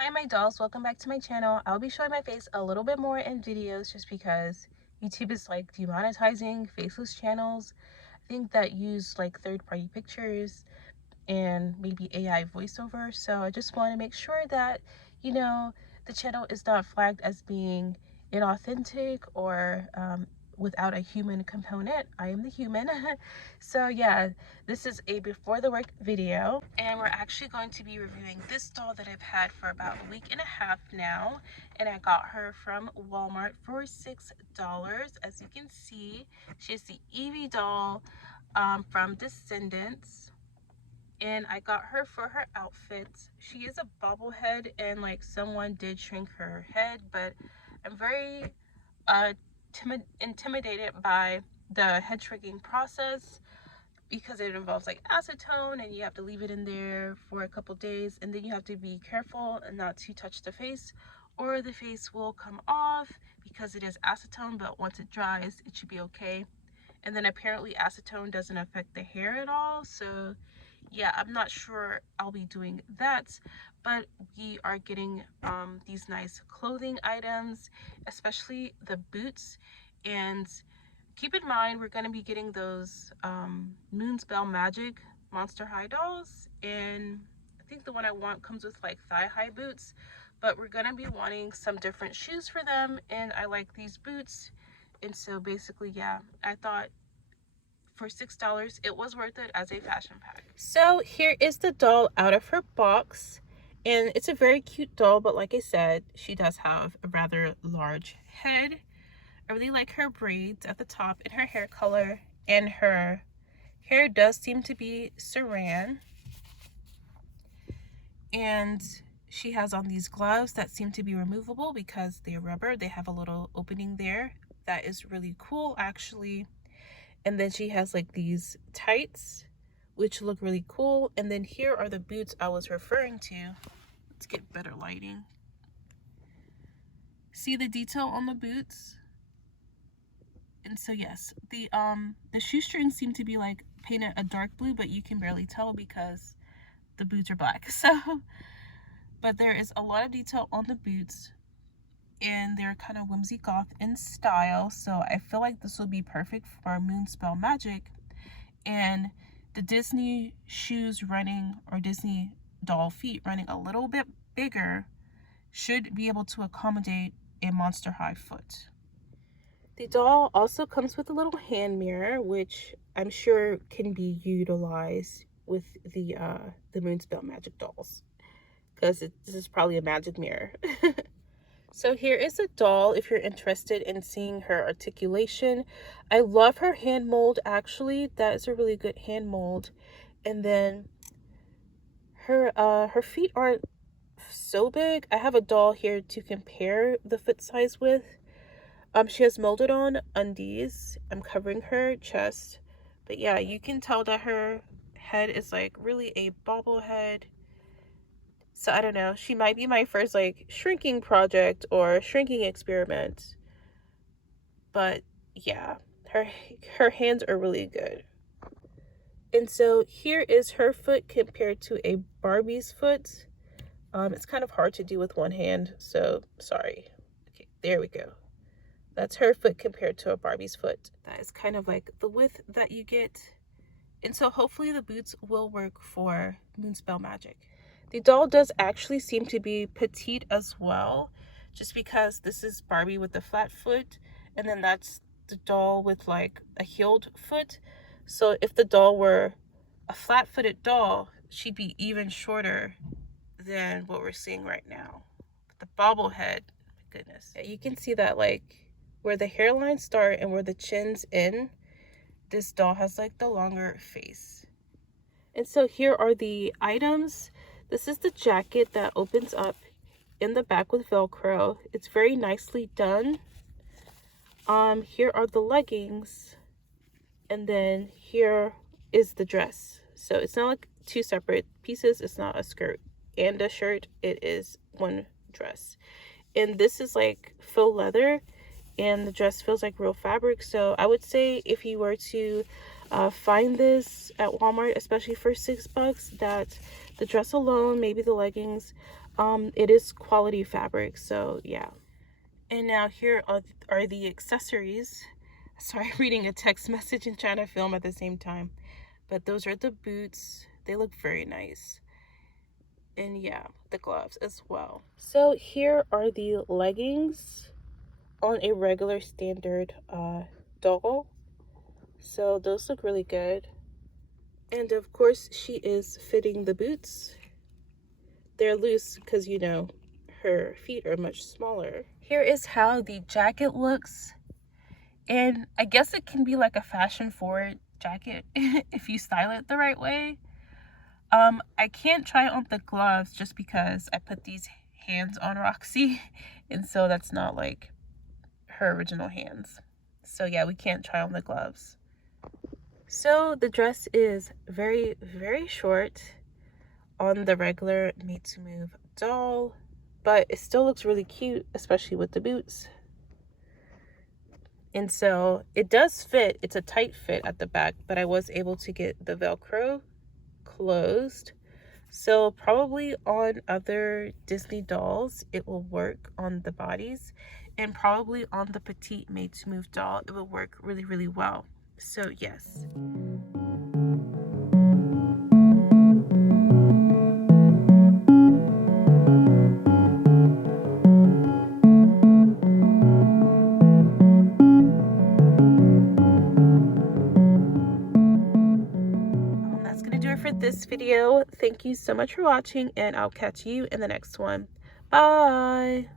Hi my dolls, welcome back to my channel. I'll be showing my face a little bit more in videos just because YouTube is like demonetizing faceless channels. I think that use like third-party pictures and maybe AI voiceover. So I just want to make sure that, you know, the channel is not flagged as being inauthentic or without a human component. I am the human. So yeah, this is a before the work video, and we're actually going to be reviewing this doll that I've had for about a week and a half now, and I got her from Walmart for $6. As you can see, she's the Evie doll from Descendants, and I got her for her outfit. She is a bobblehead, and like someone did shrink her head, but I'm very uh intimidated by the head shrinking process because it involves like acetone, and you have to leave it in there for a couple days, and then you have to be careful not to touch the face or the face will come off because it is acetone, but once it dries it should be okay. And then apparently acetone doesn't affect the hair at all, so yeah, I'm not sure I'll be doing that. But we are getting these nice clothing items, especially the boots. And keep in mind, we're going to be getting those Moonspell Magic Monster High dolls, and I think the one I want comes with like thigh-high boots, but we're going to be wanting some different shoes for them, and I like these boots. And so basically, yeah, I thought for $6 it was worth it as a fashion pack. So here is the doll out of her box, and it's a very cute doll, but like I said, she does have a rather large head. I really like her braids at the top and her hair color, and her hair does seem to be saran. And she has on these gloves that seem to be removable because they're rubber. They have a little opening there. That is really cool, actually. And then she has like these tights, which look really cool. And then here are the boots I was referring to. Let's get better lighting. See the detail on the boots? And so yes, the shoestrings seem to be like painted a dark blue, but you can barely tell because the boots are black. So, but there is a lot of detail on the boots, and they're kind of whimsy goth in style. So I feel like this will be perfect for Moonspell Magic. And the Disney shoes running, or Disney doll feet running a little bit bigger, should be able to accommodate a Monster High foot. The doll also comes with a little hand mirror, which I'm sure can be utilized with the Moonspell Magic dolls, because this is probably a magic mirror. So here is a doll if you're interested in seeing her articulation. I love her hand mold, actually. That is a really good hand mold. And then her feet aren't so big. I have a doll here to compare the foot size with. She has molded on undies. I'm covering her chest. But yeah, you can tell that her head is like really a bobblehead. So I don't know. She might be my first like shrinking project or shrinking experiment. But yeah, her hands are really good. And so here is her foot compared to a Barbie's foot. It's kind of hard to do with one hand, so sorry. Okay, there we go. That's her foot compared to a Barbie's foot. That is kind of like the width that you get. And so hopefully the boots will work for Moonspell Magic. The doll does actually seem to be petite as well, just because this is Barbie with the flat foot, and then that's the doll with like a heeled foot. So if the doll were a flat-footed doll, she'd be even shorter than what we're seeing right now. But the bobblehead, my goodness. Yeah, you can see that like where the hairlines start and where the chin's in, this doll has like the longer face. And so here are the items. This is the jacket that opens up in the back with Velcro. It's very nicely done. Here are the leggings, and then here is the dress. So it's not like two separate pieces. It's not a skirt and a shirt. It is one dress. And this is like faux leather, and the dress feels like real fabric. So I would say if you were to find this at Walmart, especially for $6, that the dress alone, maybe the leggings, It is quality fabric, so yeah. And now here are the accessories. Sorry, reading a text message and trying to film at the same time. But those are the boots. They look very nice. And yeah, the gloves as well. So here are the leggings on a regular standard doll. So those look really good. And of course she is fitting the boots. They're loose because, you know, her feet are much smaller. Here is how the jacket looks. And I guess it can be like a fashion forward jacket if you style it the right way. I can't try on the gloves just because I put these hands on Roxy, and so that's not like her original hands. So yeah, we can't try on the gloves. So the dress is very, very short on the regular Made to Move doll, but it still looks really cute, especially with the boots. And so it does fit. It's a tight fit at the back, but I was able to get the Velcro closed. So probably on other Disney dolls, it will work on the bodies, and probably on the petite Made to Move doll, it will work really, really well. So yes. That's gonna do it for this video. Thank you so much for watching, and I'll catch you in the next one. Bye.